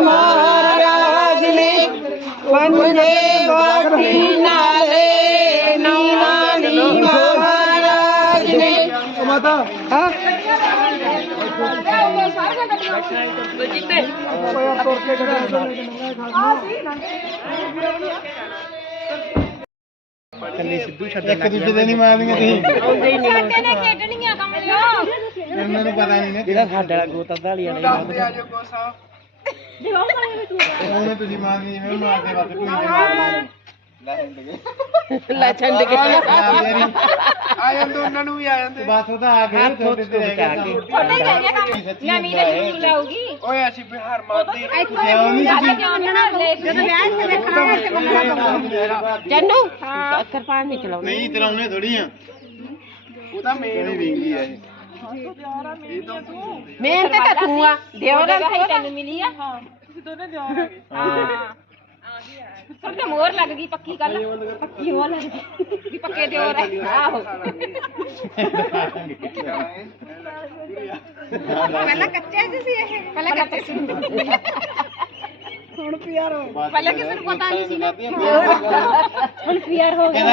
ਮਹਾਰਾਜ ਨੇ ਪੰਜੇ ਬਾਟੀ ਨਾਲੇ ਨੀਵਾਨੀ ਮਹਾਰਾਜ ਨੇ। ਮਾਤਾ ਹਾਂ? ਯਾਰ ਤੁਰ ਕੇ ਕੱਲੀ ਸਿੱਧੂ ਛੱਡ ਇੱਕ ਦੂਜੇ ਦੇ ਨਹੀਂ ਮਾਰਦੀਆਂ ਤੁਸੀਂ। ਸਾਡੇ ਨੇ ਖੇਡਣੀਆਂ ਕਮਲਿਓ ਇਹਨਾਂ ਨੂੰ ਪਤਾ ਨਹੀਂ ਨਾ। ਜਿਹੜਾ ਸਾਡੇ ਵਾਲਾ ਗੋਤਾ ਧਾਲੀਆ ਨਹੀਂ ਉਹਨੇ ਤੁਸੀਂ ਜਿਵੇਂ ਕੋਈ ਨਹੀਂ ਮਾਰਦੀ ਲੈ ਛੰਡ ਕੇ ਆ ਜਾਂਦੇ ਉਹਨਾਂ ਨੂੰ ਵੀ ਆ ਜਾਂਦੇ। ਬਸ ਉਹ ਤਾਂ ਆ ਗਏ ਤੁਹਾਡੇ ਤੇ ਰਹਿ ਗਏ ਛੋਟੇ ਹੀ ਰਹਿ ਗਿਆ ਕੰਮ? ਨਵੀਂ ਤੇ ਜ਼ਰੂਰ ਲਾਊਗੀ ਓਏ ਅਸੀਂ ਬਿਹਾਰ ਮਾਰਦੇ ਜ਼ਿਆਦਾ ਕਿਉਂ ਨਾ ਲੈ ਜਦੋਂ ਵਿਆਹ ਤੇ ਦੇਖਣਾ ਜੰਨੂ? ਕਿਰਪਾਨ ਨਹੀਂ ਚਲਾਉਣੀ। ਨਹੀਂ ਚਲਾਉਣੇ ਥੋੜੀ ਆ। ਉਹ ਤਾਂ ਮੇਨ ਰਿੰਗੀ ਆ ਇਹ? ਮੇਨ ਤੇ ਤੂੰ ਆ। ਦਿਓਰਾਂ ਭਾਈ ਤੈਨੂੰ ਮਿਲੀ ਆ। ਹਾਂ ਤੁਸੀਂ ਦੋਨੇ ਦਿਓਰ ਹਾਂ। ਤੇ ਮੋਰ ਲੱਗ ਗਈ ਪੱਕੀ ਗੱਲ। ਪੱਕੀ ਹੋ ਲੱਗ ਗਈ। ਵੀ ਪੱਕੇ ਦਿਓਰ ਹੈ ਆਹੋ। ਪਹਿਲਾਂ ਕੱਚੇ ਸੀ ਸੀ ਇਹ। ਪਹਿਲਾਂ ਕੱਚੇ ਸੀ। ਹੁਣ ਪਿਆਰ ਹੋ ਪਹਿਲਾਂ ਕਿਸੇ ਨੂੰ ਪਤਾ ਨਹੀਂ ਸੀ ਨਾ। ਹੁਣ ਪਿਆਰ ਹੋ ਗਿਆ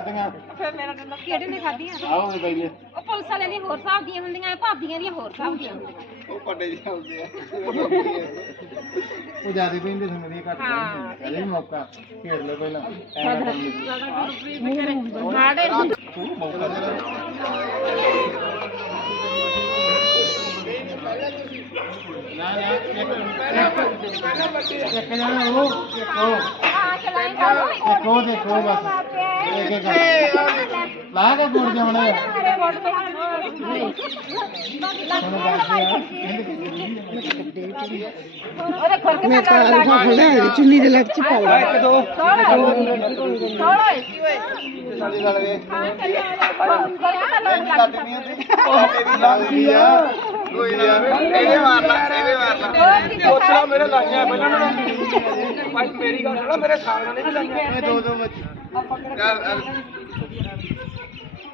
ਫਿਰ ਮੇਰਾ ਡੰਡਾ ਕਿਹੜੇ ਨੇ ਖਾਧੀਆਂ? ਆਓ ਪਹਿਲੇ ਉਹ ਪੁਲਿਸ ਵਾਲਿਆਂ ਦੀਆਂ ਹੋਰ ਹਿਸਾਬ ਦੀਆਂ ਹੁੰਦੀਆਂ ਭਾਬੀਆਂ ਦੀਆਂ ਹੋਰ ਹਿਸਾਬ ਦੀਆਂ ਹੁੰਦੀਆਂ। ਉਹ ਪੱਡੇ ਜਾਂਦੇ ਆ। ਉਹ ਜ਼ਿਆਦਾ ਪੈਂਦੇ ਸੀ ਮੇਰੀ ਘੱਟ ਹਾਂ। ਅਰੇ ਮੌਕਾ ਖੇਡ ਲੈ ਪਹਿਲਾਂ। ਐਂ ਨਾ ਕਰ ਮਾੜੇ ਮੌਕਾ ਦੇ ਨਾ ਨਾ ਇੱਕ ਇੱਕ ਜਣਾ ਉਹ ਇੱਕ ਉਹ। ਉਹ ਦੇਖੋ ਬਸ। ਇੱਕ ਇੱਕ। ਲਾ ਕੇ ਗੁੜ ਮੇਰੇ ਵੋਟ ਤੇ ਕੇ ਮੈਂ ਕਾਲ ਲਾ। ਚੁੰਨੀ ਦੇ। ਲੱਗ ਚ ਪਾਉ ਇੱਕ ਦੋ। ਥੋੜਾ ਸਾਡੀ ਗੱਲ ਵੇ ਹਾਂ ਚੱਲ ਕੱਟਦੀਆਂ ਤੇ ਲੱਗਦੀ ਆ। ਕੋਈ ਨਾ ਇਹਦੇ ਮਾਰ ਲਾ ਇਹਦੇ ਮਾਰ ਲਾ ਪੁੱਛਣਾ ਮੇਰੇ ਲਾਈਆਂ ਪਹਿਲਾਂ ਨਾ। ਭਾਈ ਮੇਰੀ ਗੱਲ ਸੁਣਾ ਮੇਰੇ ਸਾਲਾਂ ਨੇ ਵੀ ਲਾਈਆਂ। ਇਹ ਦੋ ਦੋ ਬੱਚੇ ਯਾਰ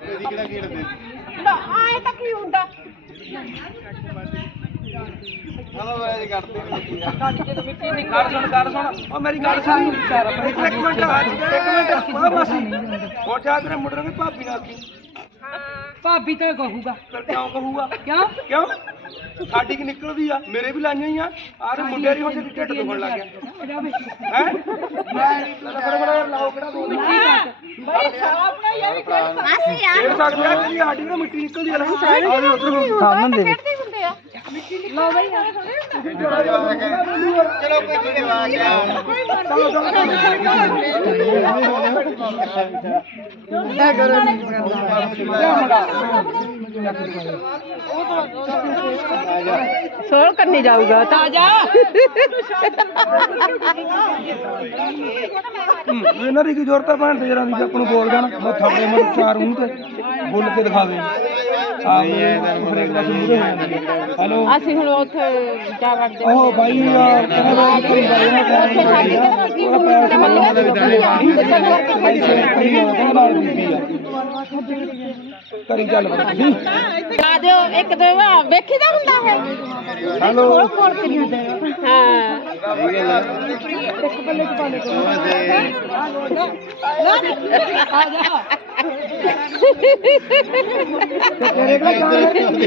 ਇਹਦੀ ਕਿਹੜਾ ਖੇਡਦੇ ਆਏ ਤਾਂ ਕੀ ਹੁੰਦਾ? ਹਲੋ ਬਾਈ ਕਰਦੇ ਨੇ ਗੱਲ ਸੁਣ ਗੱਲ ਸੁਣ। ਉਹ ਮੇਰੀ ਗੱਲ ਸੁਣ। ਇੱਕ ਮਿੰਟ ਇੱਕ ਮਿੰਟ ਉਹ ਮਾਸੀ। ਜਾ ਤੇਰੇ ਮੁੰਡੇ ਨੂੰ ਵੀ ਭਾਬੀ ਨਾਲ। ਕੀ ਭਾਬੀ ਤਾਂ ਕਹੂਗਾ। ਫਿਰ ਕਿਉਂ ਕਹੂਗਾ? ਕਿਉਂ? ਕਿਉਂ? ਸਾਡੀ ਕੀ ਨਿਕਲਦੀ ਆ? ਮੇਰੇ ਵੀ ਲਾਈਆਂ ਹੀ ਆ ਆਹ ਮੁੰਡੇ ਦੀ ਹੁਣ ਜਿਹੜੀ ਢਿੱਡ ਦੁਖਣ ਲੱਗ ਗਿਆ। ਹੈ? ਬੜਾ ਬੜਾ ਲਾਓ ਕਿਹੜਾ ਦੋ ਮਾਸੀ ਆ ਫੇਰ ਸਕਦੇ ਆ ਜਿਹੜੀ ਸਾਡੀ ਵੀ ਨਾ ਮਿੱਟੀ ਨਿਕਲਦੀ ਆ ਨਾ। ਸਾਹਮਣੇ ਦੇ ਖੇਡਦੇ ਹੁੰਦੇ ਆ। ਚਲੋ ਕੋਈ ਨਹੀਂ ਆ ਗਿਆ ਸੋਲ ਕਰਨੀ ਜਾਊਗਾ ਤਾਜਾ ਇਹਨਾਂ ਦੀ ਕੀ ਜ਼ਰੂਰਤ ਆ ਭੈਣ ਤੇ ਜਰਾਂ ਦੀ ਆਪਾਂ ਨੂੰ ਬੋਲ ਦੇਣ ਮੈਂ ਥੱਪੜੇ ਮਾਰੂ ਚਾਰ ਮੂੰਹ ਤੇ ਬੋਲ ਕੇ ਦਿਖਾ ਦੇ ਹੈਲੋ। ਅਸੀਂ ਹੁਣ ਉੱਥੇ ਜਾ ਵੜਦੇ ਉਹ ਬਾਈ ਯਾਰ ਕਹਿੰਦਾ ਮੈਂ ਕਰੀ ਬਾਈ ਨਾ ਉੱਥੇ ਛੱਡ ਕੇ ਨਾ ਕੀ ਬੋਲੂ ਤੇ ਮੰਨ ਕਰੀ ਚੱਲ ਬਈ ਆ ਦਿਓ ਇੱਕ ਦੋ ਵਾਰ। ਵੇਖੀ ਦਾ ਹੁੰਦਾ ਹੈ ਹੈਲੋ। ਹਾਂ।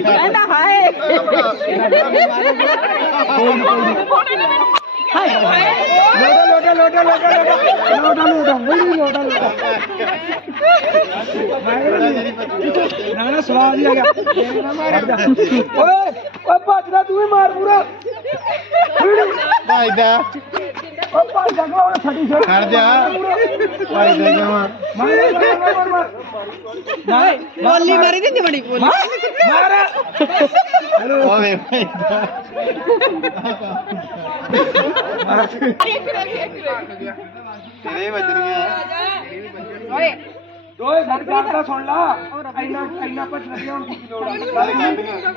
ਕਹਿੰਦਾ ਹਾਏ। ਲੋਟਾ ਲੋਟਾ ਲੋਟਾ ਲੋਟਾ ਲੋਟਾ ਲੋਟਾ ਬੜੀ ਲੋਟਾ ਲੋਟਾ ਨਾ ਨਾ ਸਵਾਦ ਹੀ ਆ ਗਿਆ। ਓਏ ਓਏ ਭੱਜਦਾ ਤੂੰ ਵੀ ਮਾਰ ਪੂਰਾ। ਭਾਈ ਦਾ। ਓ ਭੱਜ ਜਾ ਕੋ ਛੱਡੀ ਛੱਡ ਖੜ ਜਾ। ਭਾਈ ਦਾ ਜਾਵਾਂ ਮਾਰ ਮਾਰ ਮਾਰ ਮਾਰ ਬੋਲੀ ਮਾਰੀ ਤੇ ਜਮੜੀ ਬੋਲੀ। ਮਾਰ ਓਏ ਭਾਈ ਦਾ। ਤੇਰੇ ਵੱਜਣੀਆਂ ਓਏ। ਓਏ ਗੱਲ ਗੱਲ ਤਾਂ ਸੁਣ ਲਾ। ਇੰਨਾ ਇੰਨਾ ਭੱਜ ਲੱਗਿਆ ਹੁਣ ਕੀ ਲੋੜ। ਆ?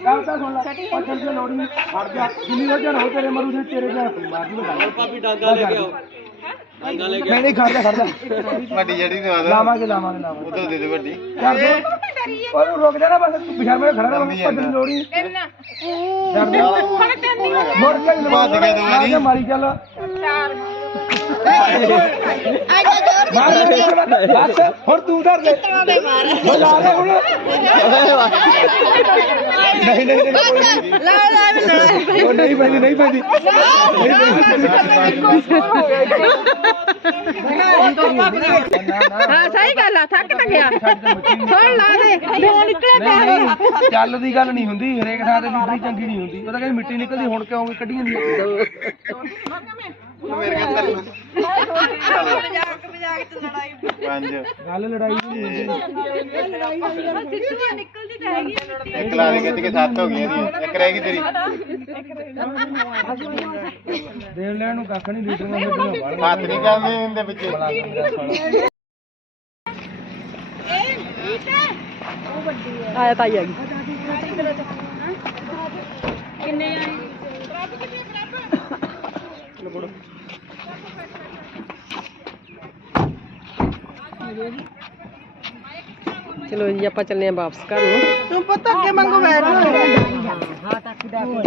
ਗੱਲ ਤਾਂ ਸੁਣ ਲਾ। ਭੱਜਣ ਦੀ ਲੋੜ ਨਹੀਂ। ਹਟ ਜਾ। ਜਿੰਨੀ ਰੋਜ਼ਾਂ ਹੋ ਤੇਰੇ ਮਰੂ ਦੇ ਤੇਰੇ ਜਾਂ ਮਾਰ ਦੂੰ। ਗੱਲ ਪਾਪੀ ਡਾਂਗਾ ਲੈ ਕੇ ਆਓ। ਨਹੀਂ ਨਹੀਂ ਖੜਦਾ ਖੜਦਾ ਵੱਡੀ ਜਿਹੜੀ ਦਵਾ ਦੋ ਲਾਵਾਂਗੇ ਲਾਵਾਂਗੇ ਲਾਵਾਂਗੇ। ਉਦੋਂ ਦੇ ਦੇ ਵੱਡੀ। ਕਰ ਦੇ। ਉਹ ਰੁਕ ਜਾ ਨਾ ਬਸ ਤੂੰ ਪਿਛਾੜ ਮੈਂ ਖੜਾ ਰਹਾਂ ਭੱਜਣ ਦੀ ਲੋੜ ਨਹੀਂ। ਦੇ। ਮੁੜ ਕੇ ਨੀ ਭੱਜ ਗਿਆ ਦੋ ਮਾਰੀ ਚੱਲ। ਮਾਰ ਦੇ ਬਸ ਹੁਣ ਤੂੰ ਕਰ ਲੈ ਉਹ ਲਾ ਦੇ ਹੁਣ ਨਹੀਂ ਨਹੀਂ ਨਹੀਂ ਕੋਈ ਨਹੀਂ। ਲਾ ਲਾ ਲੜਾ ਉਹ ਨਹੀਂ ਪੈਂਦੀ। ਨਹੀਂ ਪੈਂਦੀ। ਹਾਂ ਸਹੀ ਗੱਲ ਆ ਥੱਕ ਤਾਂ ਗਿਆ। ਹੁਣ ਲਾ ਦੇ ਦੋ ਨਿਕਲੇ ਨਹੀਂ ਚੱਲ ਦੀ ਗੱਲ ਨਹੀਂ ਹੁੰਦੀ ਹਰੇਕ ਥਾਂ ਤੇ ਲੀਡਰੀ ਚੰਗੀ ਨਹੀਂ ਹੁੰਦੀ। ਉਹ ਤਾਂ ਕਹਿੰਦੀ ਮਿੱਟੀ ਨਿਕਲਦੀ ਹੁਣ ਕਿਉਂ ਕੱਢੀ ਜਾਂਦੀ ਮੇਰੇ ਕੋਲ ਤੈਨੂੰ ਪੰਜ। ਗੱਲ ਲੜਾਈ ਨਹੀਂ ਇੱਕ ਲਾ ਦੇ ਖਿੱਚ ਕੇ ਸੱਤ ਹੋ ਗਈਆਂ ਦੀ ਇੱਕ ਰਹਿ ਗਈ ਤੇਰੀ। ਦੇਵ ਲੈਣ ਨੂੰ ਕੱਖ ਨਹੀਂ ਮਿੱਟੀਆਂ ਬਾਹਰ ਹੱਥ ਨਹੀਂ ਜਾਂਦੇ ਇਹਦੇ ਵਿੱਚ ਆਇਆ ਤਾਈ ਆ ਗਈ ਚਲੋ ਜੀ ਆਪਾਂ ਚੱਲੇ ਆਂ ਵਾਪਸ ਘਰ ਨੂੰ ਤੂੰ ਪੁੱਤ ਅੱਗੇ ਮੰਗੋ ਬੈਠ ਤੂੰ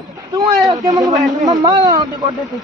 ਐ ਅੱਗੇ ਮੰਗੋ ਮੰਮਾ ਨਾ ਉਹਦੇ ਗੋਡੇ ਤੇ।